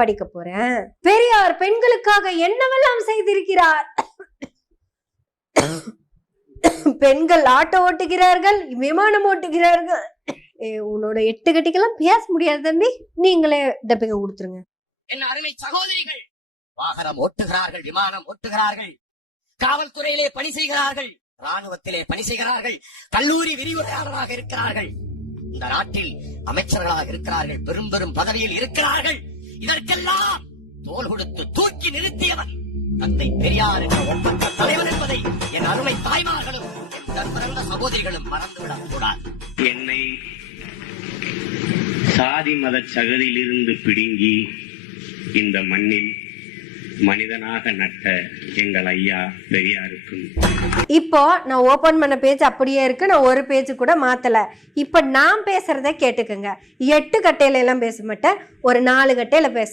படிக்க போறேன். பெரியார் பெண்களுக்காக என்னவெல்லாம் செய்திருக்கிறார். பெண்கள் ஆட்டோ ஓட்டுகிறார்கள், விமானம் ஓட்டுகிறார்கள். உன்னோட 8 கட்டிக்கெல்லாம் பேச முடியாது தம்பி, நீங்களே டப்பிங்க கொடுத்துருங்க. என் அருமை சகோதரிகள் வாகனம் ஓட்டுகிறார்கள், விமானம் ஓட்டுகிறார்கள், காவல்துறையிலே பணி செய்கிறார்கள், ராணுவத்திலே பணி செய்கிறார்கள், கல்லூரி விரிவுரையாளராக இருக்கிறார்கள், இந்த நாட்டில் அமைச்சர்களாக இருக்கிறார்கள், பெரும் பெரும் பதவியில் இருக்கிறார்கள். இதற்கெல்லாம் தோள் கொடுத்து தூக்கி நிறுத்தியவன் தந்தை பெரியார் என்ற ஒப்பற்ற தலைவர் என்பதை என் அருமை தாய்மார்களும் என் பிறந்த சகோதரிகளும் மறந்துவிடக் கூடாது. என்னை சாதி மத சகதியிலிருந்து பிடுங்கி இந்த மண்ணில் மனிதனாக நட்ட எங்கள் ஐயா பெரியாருக்கும் இப்போ நான் ஓபன் பண்ண பேஜ் அப்படியே இருக்கு. நான் ஒரு பேஜ் கூட மாத்தல. இப்ப நான் பேசுறத கேட்டுக்கங்க. 8 கட்டையில எல்லாம் பேச மாட்டேன், ஒரு 4 கட்டையில பேச.